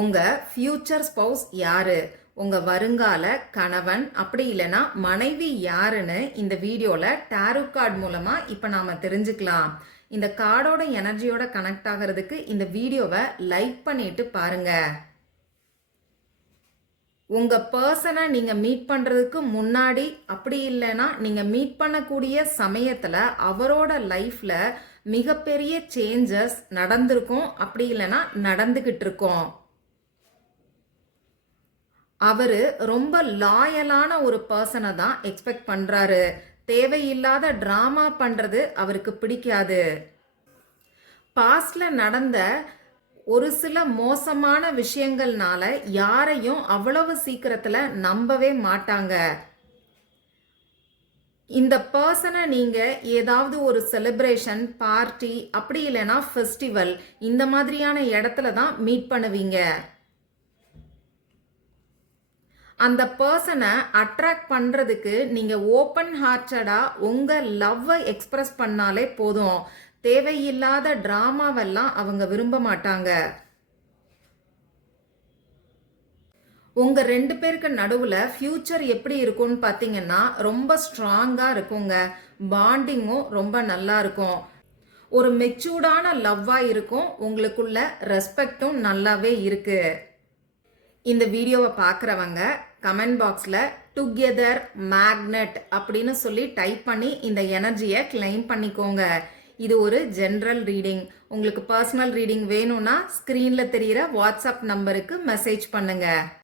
உங்க future spouse யாரு? உங்க வருங்கால கணவன் அப்படி இல்லைன்னா மனைவி யாருன்னு இந்த வீடியோல டாரோ கார்டு மூலமா இப்ப நாம தெரிஞ்சுக்கலாம். இந்த கார்டோட எனர்ஜியோட கனெக்ட் ஆகிறதுக்கு இந்த வீடியோவை லைக் பண்ணிட்டு பாருங்க. உங்க பர்சனை நீங்க மீட் பண்றதுக்கு முன்னாடி அப்படி இல்லைன்னா நீங்க மீட் பண்ணக்கூடிய சமயத்துல அவரோட லைஃப்ல மிகப்பெரிய சேஞ்சஸ் நடந்திருக்கும், அப்படி இல்லைன்னா நடந்துகிட்டு இருக்கோம். அவரு ரொம்ப லாயலான ஒரு பர்சனை தான் எக்ஸ்பெக்ட் பண்றாரு. தேவையில்லாத டிராமா பண்றது அவருக்கு பிடிக்காது. பாஸ்ட்ல நடந்த ஒரு சில மோசமான விஷயங்கள்னால யாரையும் அவ்வளவு சீக்கிரத்துல நம்பவே மாட்டாங்க. இந்த பர்சனை நீங்க ஏதாவது ஒரு செலிப்ரேஷன் பார்ட்டி அப்படி இல்லைன்னா ஃபெஸ்டிவல் இந்த மாதிரியான இடத்துல தான் மீட் பண்ணுவீங்க. அந்த பர்சனை அட்ராக்ட் பண்றதுக்கு நீங்க ஓப்பன் ஹார்ட்டடா உங்க லவ்வை எக்ஸ்பிரஸ் பண்ணாலே போதும். தேவையில்லாத டிராமாவெல்லாம் அவங்க விரும்ப மாட்டாங்க. உங்க ரெண்டு பேருக்கு நடுவுல ஃபியூச்சர் எப்படி இருக்கும்னு பாத்தீங்கன்னா ரொம்ப ஸ்ட்ராங்கா இருக்குங்க. பாண்டிங்கும் ரொம்ப நல்லா இருக்கும். ஒரு மெச்சூர்டான லவ்வா இருக்கும். உங்களுக்குள்ள ரெஸ்பெக்டும் நல்லாவே இருக்கு. இந்த வீடியோவை பார்க்குறவங்க கமெண்ட் பாக்ஸில் டுகெதர் மேக்னெட் அப்படின்னு சொல்லி டைப் பண்ணி இந்த எனர்ஜியை கிளைம் பண்ணிக்கோங்க. இது ஒரு ஜென்ரல் ரீடிங். உங்களுக்கு பர்சனல் ரீடிங் வேணும்னா ஸ்க்ரீனில் தெரிகிற வாட்ஸ்அப் நம்பருக்கு மெசேஜ் பண்ணுங்க.